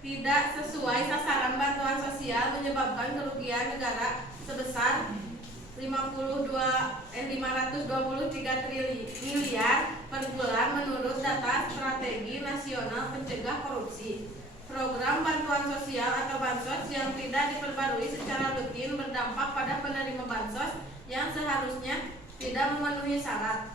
tidak sesuai sasaran bantuan sosial menyebabkan kerugian negara sebesar 523 miliar per bulan menurut data Strategi Nasional Pencegah Korupsi. Program bantuan sosial atau bansos yang tidak diperbarui secara rutin berdampak pada penerima bansos yang seharusnya tidak memenuhi syarat.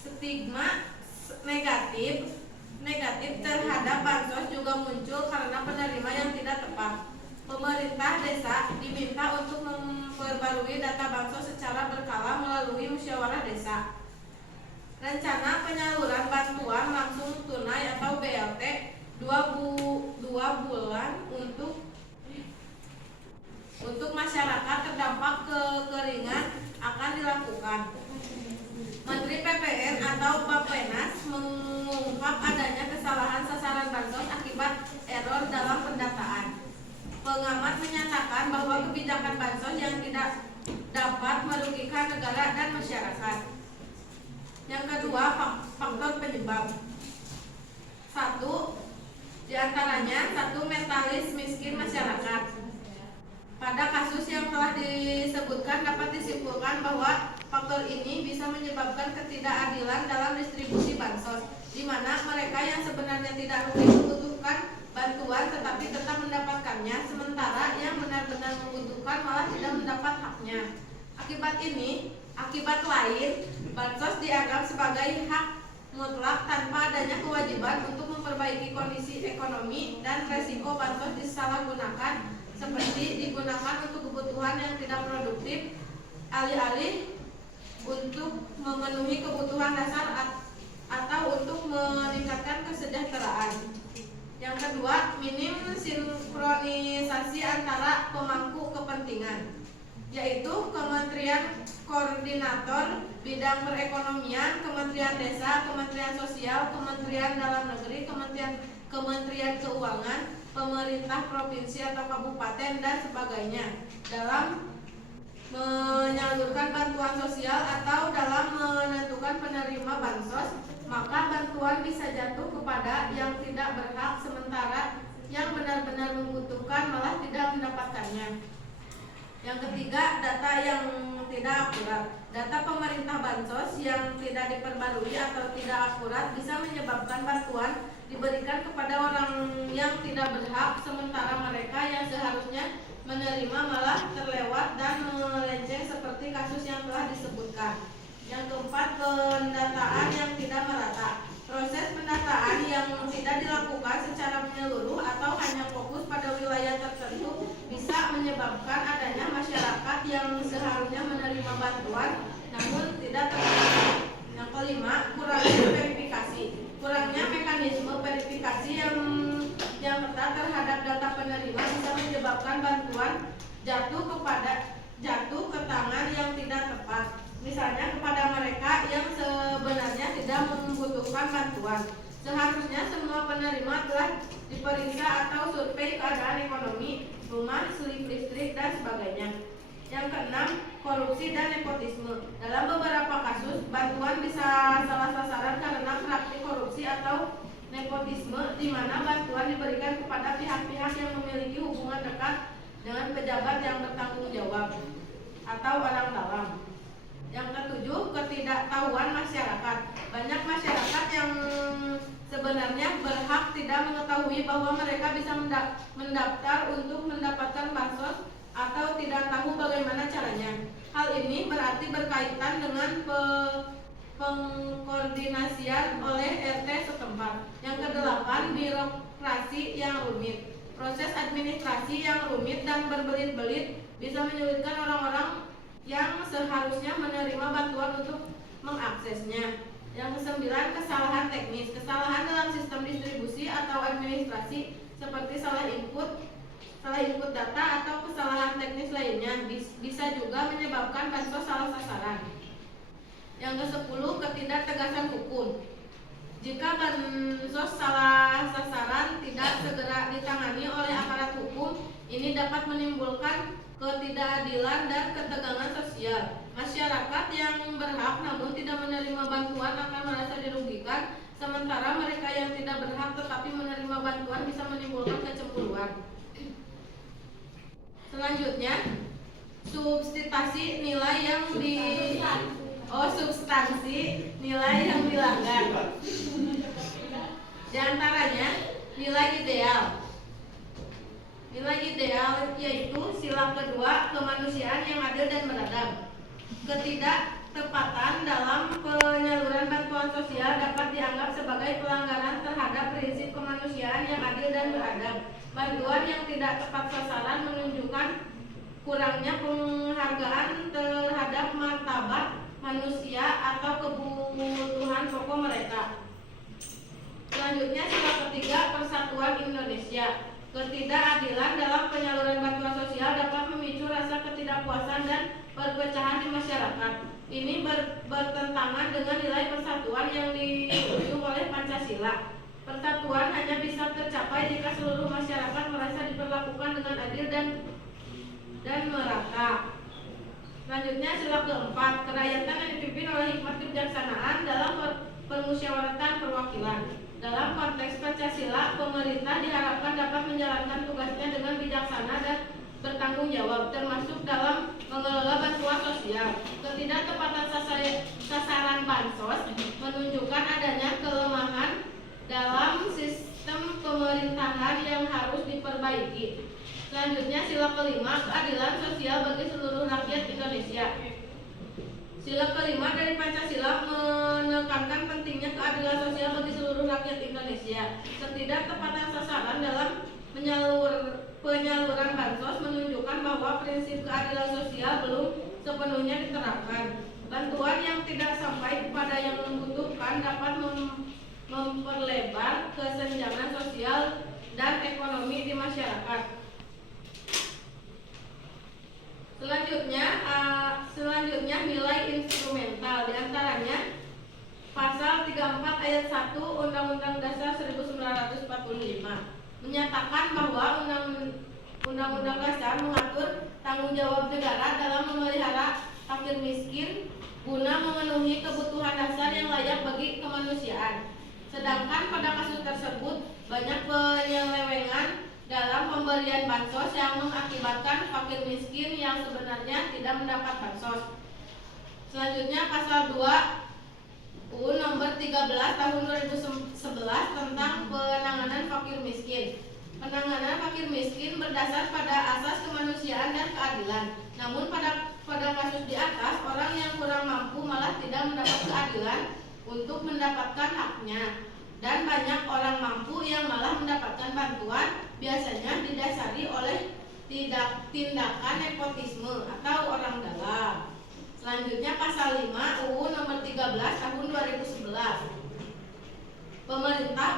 Stigma negatif terhadap bansos juga muncul karena penerima yang tidak tepat. Pemerintah desa diminta untuk memperbarui data bansos secara berkala melalui musyawarah desa. Rencana penyaluran bantuan langsung tunai atau BLT 2 bulan untuk masyarakat terdampak kekeringan akan dilakukan. Menteri PPN atau Bappenas mengungkap adanya kesalahan sasaran bansos akibat error dalam pendataan. Pengamat menyatakan bahwa kebijakan bansos yang tidak dapat merugikan negara dan masyarakat. Yang kedua, faktor penyebab. Satu, mentalis miskin masyarakat. Pada kasus yang telah disebutkan dapat disimpulkan bahwa faktor ini bisa menyebabkan ketidakadilan dalam distribusi bansos, di mana mereka yang sebenarnya tidak membutuhkan bantuan tetapi tetap mendapatkannya, sementara yang benar-benar membutuhkan malah tidak mendapat haknya. Akibat lain, bansos dianggap sebagai hak mutlak tanpa adanya kewajiban untuk memperbaiki kondisi ekonomi, dan resiko bansos disalahgunakan seperti digunakan untuk kebutuhan yang tidak produktif alih-alih untuk memenuhi kebutuhan dasar atau untuk meningkatkan kesejahteraan. Yang kedua, minim sinkronisasi antara pemangku kepentingan, yaitu Kementerian Koordinator Bidang Perekonomian, Kementerian Desa, Kementerian Sosial, Kementerian Dalam Negeri, Kementerian Keuangan, pemerintah provinsi atau kabupaten dan sebagainya dalam menyalurkan bantuan sosial atau dalam menentukan penerima bansos, maka bantuan bisa jatuh kepada yang tidak berhak, sementara yang benar-benar membutuhkan malah tidak mendapatkannya. Yang ketiga, data yang tidak akurat. Data pemerintah bansos yang tidak diperbarui atau tidak akurat bisa menyebabkan bantuan diberikan kepada orang yang tidak berhak, sementara mereka yang seharusnya menerima malah terlewat dan melenceng seperti kasus yang telah disebutkan. Yang keempat, pendataan yang tidak merata. Proses pendataan yang tidak dilakukan secara menyeluruh atau hanya fokus pada wilayah tertentu bisa menyebabkan adanya masyarakat yang seharusnya menerima bantuan namun tidak terima. Yang kelima, kurangnya verifikasi. Kurangnya mekanisme verifikasi yang ketat terhadap data penerima bisa menyebabkan bantuan jatuh ke tangan yang tidak tepat. Misalnya kepada mereka yang sebenarnya tidak membutuhkan bantuan. Seharusnya semua penerima telah diperiksa atau survei keadaan ekonomi, rumah, listrik, dan sebagainya. Yang keenam, korupsi dan nepotisme. Dalam beberapa kasus, bantuan bisa salah sasaran karena praktik korupsi atau nepotisme, di mana bantuan diberikan kepada pihak-pihak yang memiliki hubungan dekat dengan pejabat yang bertanggung jawab atau orang dalam. Yang ketujuh, ketidaktahuan masyarakat. Banyak masyarakat yang sebenarnya berhak tidak mengetahui bahwa mereka bisa mendaftar untuk mendapatkan bansos atau tidak tahu bagaimana caranya. Hal ini berarti berkaitan dengan pengkoordinasian oleh RT setempat. Yang kedelapan, birokrasi yang rumit. Proses administrasi yang rumit dan berbelit-belit bisa menyulitkan orang-orang yang seharusnya menerima bantuan untuk mengaksesnya. Yang kesembilan, kesalahan teknis. Kesalahan dalam sistem distribusi atau administrasi seperti salah input data atau kesalahan teknis lainnya bisa juga menyebabkan bansos salah sasaran. Yang kesepuluh, ketidaktegasan hukum. Jika bansos salah sasaran tidak segera ditangani oleh aparat hukum, ini dapat menimbulkan ketidakadilan dan ketegangan sosial. Masyarakat yang berhak namun tidak menerima bantuan akan merasa dirugikan, sementara mereka yang tidak berhak tetapi menerima bantuan bisa menimbulkan kecemburuan. Selanjutnya, substansi nilai yang dilanggar. Di antaranya nilai ideal. Nilai ideal yaitu sila kedua, kemanusiaan yang adil dan beradab. Ketidaktepatan dalam penyaluran bantuan sosial dapat dianggap sebagai pelanggaran terhadap prinsip kemanusiaan yang adil dan beradab. Bantuan yang tidak tepat sasaran menunjukkan kurangnya penghargaan terhadap martabat manusia atau kebutuhan pokok mereka. Selanjutnya sila ketiga, persatuan Indonesia. Ketidakadilan dalam penyaluran bantuan sosial dapat memicu rasa ketidakpuasan dan perpecahan di masyarakat. Ini bertentangan dengan nilai persatuan yang diujung oleh Pancasila. Persatuan hanya bisa tercapai jika seluruh masyarakat merasa diperlakukan dengan adil dan merata. Selanjutnya sila keempat, kerakyatan yang dipimpin oleh hikmat kebijaksanaan dalam permusyawaratan perwakilan. Dalam konteks Pancasila, pemerintah diharapkan dapat menjalankan tugasnya dengan bijaksana dan bertanggung jawab, termasuk dalam mengelola bantuan sosial. Ketidaktepatan sasaran bansos menunjukkan adanya kelemahan dalam sistem pemerintahan yang harus diperbaiki. Selanjutnya sila kelima, keadilan sosial bagi seluruh rakyat Indonesia. Sila kelima dari Pancasila menekankan pentingnya keadilan sosial bagi seluruh rakyat Indonesia. Ketidaktepatan sasaran dalam penyaluran bansos menunjukkan bahwa prinsip keadilan sosial belum sepenuhnya diterapkan. Bantuan yang tidak sampai kepada yang membutuhkan dapat memperlebar kesenjangan sosial dan ekonomi di masyarakat. Selanjutnya nilai instrumental, diantaranya pasal 34 ayat 1 Undang-Undang Dasar 1945 menyatakan bahwa Undang-Undang Dasar mengatur tanggung jawab negara dalam memelihara fakir miskin guna memenuhi kebutuhan dasar yang layak bagi kemanusiaan. Sedangkan pada kasus tersebut banyak penyelewengan dalam pemberian bansos yang mengakibatkan fakir miskin yang sebenarnya tidak mendapat bansos. Selanjutnya pasal 2 UU nomor 13 tahun 2011 tentang penanganan fakir miskin. Penanganan fakir miskin berdasar pada asas kemanusiaan dan keadilan. Namun pada kasus di atas, orang yang kurang mampu malah tidak mendapat keadilan untuk mendapatkan haknya. Dan banyak orang mampu yang malah mendapatkan bantuan, biasanya didasari oleh tindakan nepotisme atau orang dalam. Selanjutnya pasal 5 UU nomor 13 tahun 2011. Pemerintah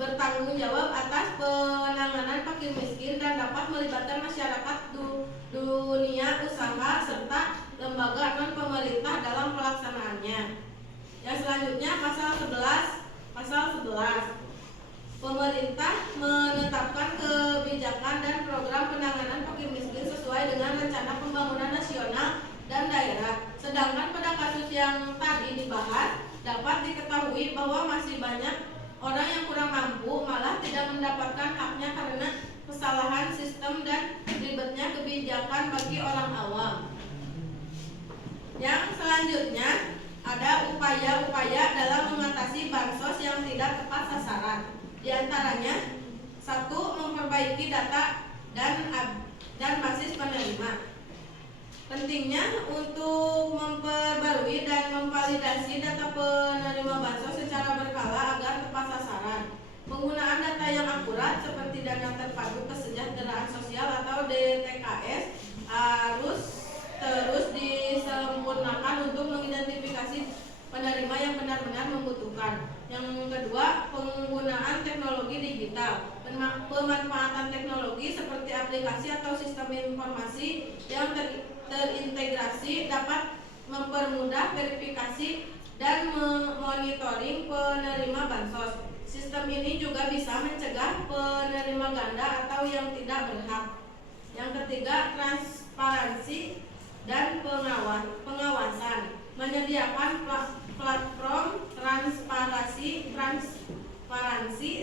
bertanggung jawab atas penanganan fakir miskin dan dapat melibatkan masyarakat dunia usaha serta lembaga non pemerintah dalam pelaksanaannya. Yang selanjutnya pasal 11. Pemerintah menetapkan kebijakan dan program penanganan fakir miskin sesuai dengan rencana pembangunan nasional dan daerah. Sedangkan pada kasus yang tadi dibahas, dapat diketahui bahwa masih banyak orang yang kurang mampu malah tidak mendapatkan haknya karena kesalahan sistem dan ribetnya kebijakan bagi orang awam. Yang selanjutnya ada upaya-upaya dalam mengatasi bansos yang tidak tepat sasaran. Di antaranya 1. Memperbaiki data dan basis penerima. Pentingnya untuk memperbarui dan memvalidasi data penerima bansos secara berkala agar tepat sasaran. Penggunaan data yang akurat seperti dana terpadu kesejahteraan sosial atau DTKS harus terus disempurnakan untuk mengidentifikasi penerima yang benar-benar membutuhkan. Yang kedua, penggunaan teknologi digital. Pemanfaatan teknologi seperti aplikasi atau sistem informasi yang terintegrasi dapat mempermudah verifikasi dan memonitoring penerima bansos. Sistem ini juga bisa mencegah penerima ganda atau yang tidak berhak. Yang ketiga, transparansi dan pengawasan. Menyediakan platform transparansi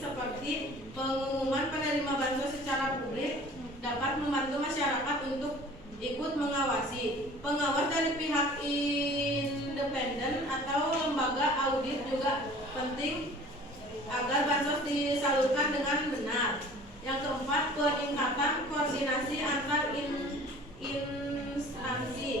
seperti pengumuman penerima bansos secara publik dapat membantu masyarakat untuk ikut mengawasi. Pengawas dari pihak independen atau lembaga audit juga penting agar bansos disalurkan dengan benar. Yang keempat, peningkatan koordinasi antar instansi.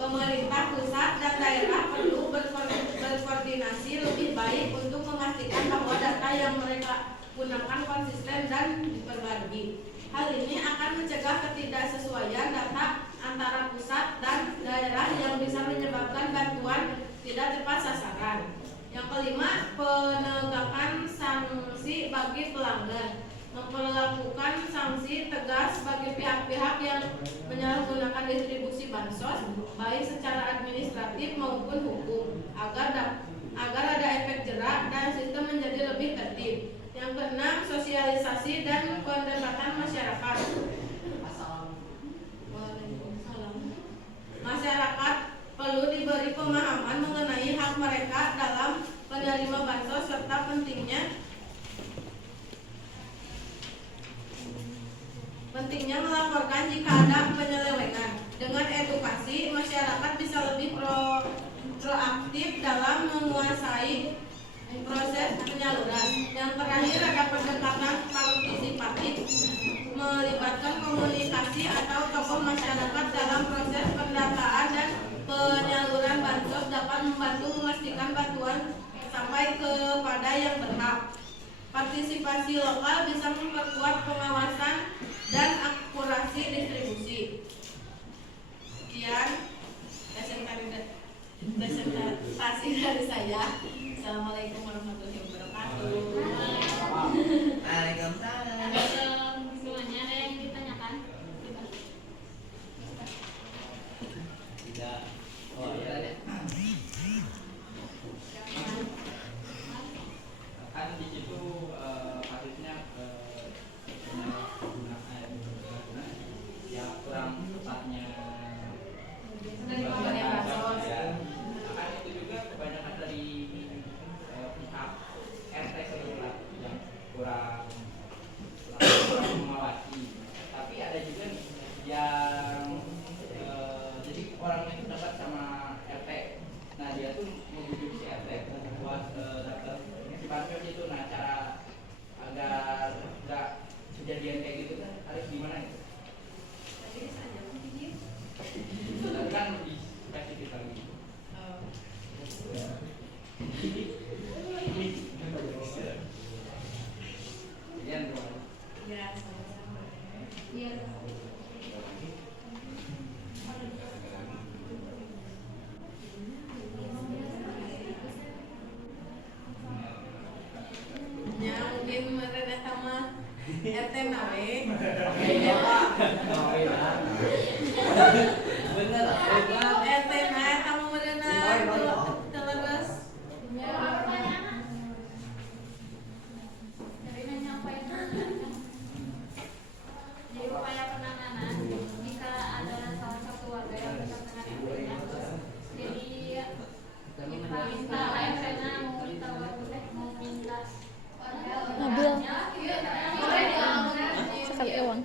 Pemerintah pusat dan daerah perlu berkoordinasi lebih baik untuk memastikan bahwa data yang mereka gunakan konsisten dan diperbarui. Hal ini akan mencegah ketidaksesuaian data antara pusat dan daerah yang bisa menyebabkan bantuan tidak tepat sasaran. Yang kelima, penegakan sanksi bagi pelanggar. Memperlakukan sanksi tegas bagi pihak-pihak yang menyalahgunakan distribusi bansos, baik secara administratif maupun hukum, agar ada efek jerak dan sistem menjadi lebih tertib. Yang keenam, sosialisasi dan pendekatan masyarakat. Masyarakat perlu diberi pemahaman mengenai hak mereka dalam penerima bansos serta pentingnya melaporkan jika ada penyelewengan. Dengan edukasi, masyarakat bisa lebih proaktif dalam menguasai proses penyaluran. Yang terakhir, ada pendekatan partisipatif, melibatkan komunikasi atau tokoh masyarakat dalam proses pendataan dan penyaluran bansos dapat membantu memastikan bantuan sampai kepada yang berhak. Partisipasi lokal bisa memperkuat pengawasan dan akurasi distribusi. Sekian presentasi dari saya. Assalamualaikum warahmatullahi wabarakatuh. Waalaikumsalam. Semuanya ada yang ditanyakan? Tidak. Oh iya ada. Kan di situ kasusnya penyalahgunaan yang kurang tepatnya Dari bansos. ya. Akan itu juga kebanyakan dari pihak RT setempat yang kurang mengawasi. Tapi ada juga nih yang jadi orangnya itu dapat sama RT. Nah dia tuh membujuk si RT buat daftar si bansos itu. Nah cara agar nggak kejadian kayak gitu kan harus gimana gitu? Tapi kan lebih spesifik lagi. Sekian terima kasih. Ya, sama-sama. Iya. Ya, mungkin mereka sama RT nawe. Iya Pak. Oh iya. Bener. RT nawe kamu mereka terus. Dari nanya apa yang jadi upaya penanganan jika ada salah satu warga yang dekat dengan RT-nya. Jadi kita minta RT-nya mau minta Nabil. Sekali ewang.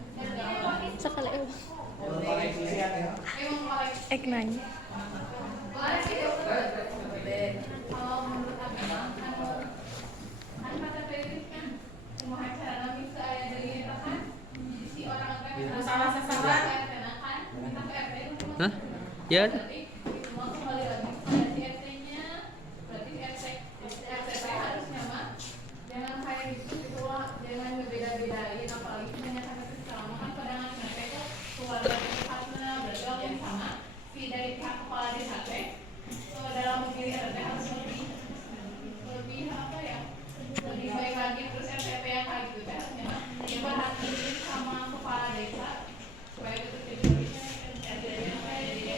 Sekali ewang. Ek nanya. kalau menurut agama kan KTP itu kan semua acara bisa ada dari kita kan si orang kan Salah sasaran. kan minta ke RT itu Hah? Ya. berarti semua kembali lagi pada si RT-nya. Berarti RT harusnya mah jangan kayak gitu lah, jangan ngebeda-bedain apalagi menyatakan kesalahan kan kadang RT itu keluarga pihaknya berarti orang yang sama si dari pihak kepala desa teh dalam memilih RT harus lebih apa ya, lebih baik lagi. Terus RT yang kayak gitu teh harusnya mah diperhatiin sama kepala desa supaya itu jadi RT-nya kayak jadi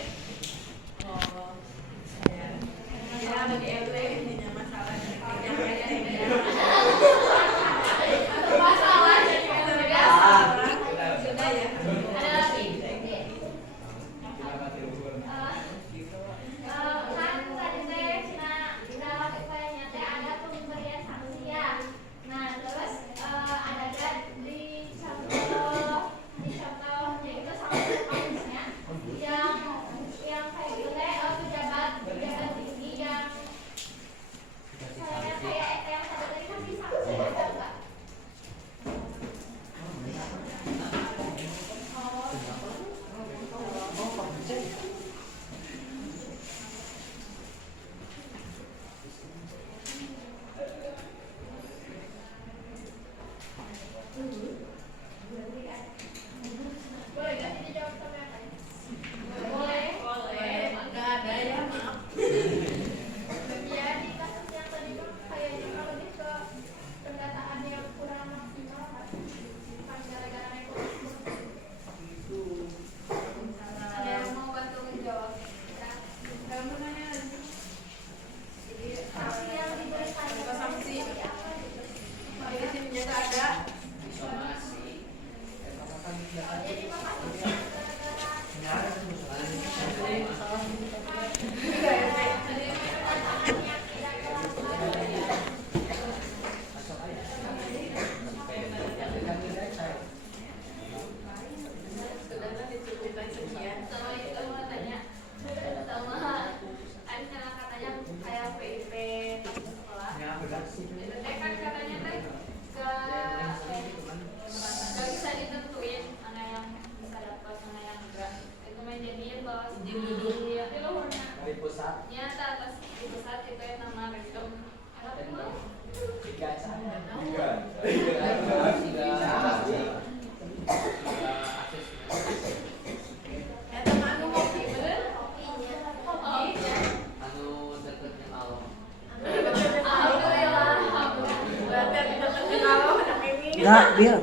Enggak, Bil.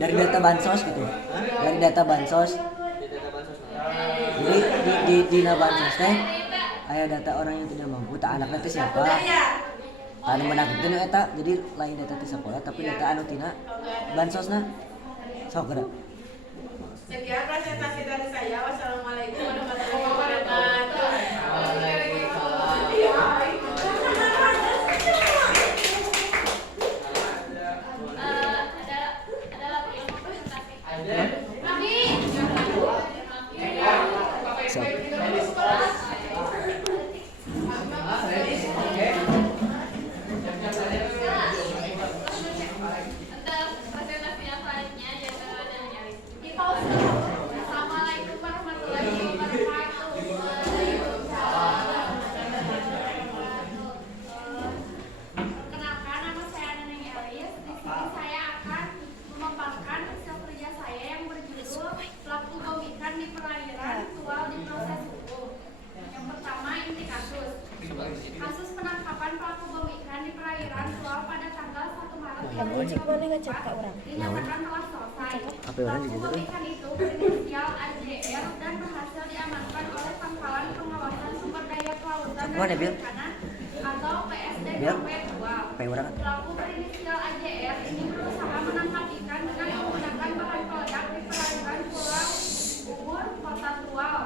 Dari data bansos gitu. Dari data bansos. Jadi di dina bansos teh aya data orang yang tidak mampu, tak anaknya teh siapa. Anu menang itu eta, jadi lain data ti sekolah tapi data anu tina bansosna. Sok geura. Sekian presentasi dari saya. Wassalamualaikum warahmatullahi wabarakatuh. Ada lagi yang mau presentasi. Ada. Mami. Sok. Untuk presentasi yang selanjutnya Jenderal dan Nyaris. Kita Assalamualaikum warahmatullahi wabarakatuh. Perkenalkan, nama saya Neneng Elis. Di sini saya akan memaparkan hasil kerja saya yang berjudul Pelaku Bom Ikan di Perairan Tual di Proses Hukum. Yang pertama, inti kasus. Kasus penangkapan pelaku bom ikan di perairan Tual pada tanggal 1 Maret 2024 dinyatakan telah selesai. Pelaku bom ikan itu berinisial AJR dan berhasil diamankan oleh Pangkalan Pengawasan Sumber Daya Kelautan dan Perikanan atau PSDKP Tual. Pelaku berinisial AJR ini berusaha menangkap ikan dengan menggunakan bahan peledak di perairan Pulau Ubur, Kota Tual.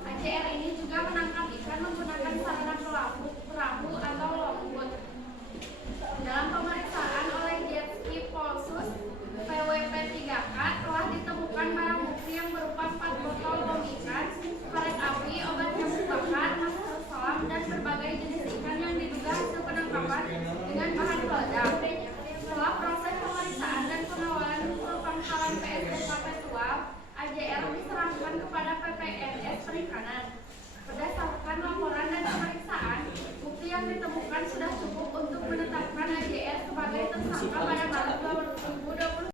AJR ini juga menangkap ikan menggunakan sarana perahu atau longboat. Dalam pemeriksaan oleh Jetski Polsus PWP 3K telah ditemukan barang bukti yang berupa 4 botol bom ikan, korek api, obat nyamuk bakar, masker selam, dan berbagai jenis ikan yang diduga hasil penangkapan dengan bahan peledak. Setelah proses pemeriksaan dan pengawalan Pangkalan PSDKP Tual, AJR diserahkan kepada PPNS Perikanan. Berdasarkan laporan dan pemeriksaan, bukti yang ditemukan sudah cukup untuk menetapkan AJR sebagai tersangka pada Maret 2024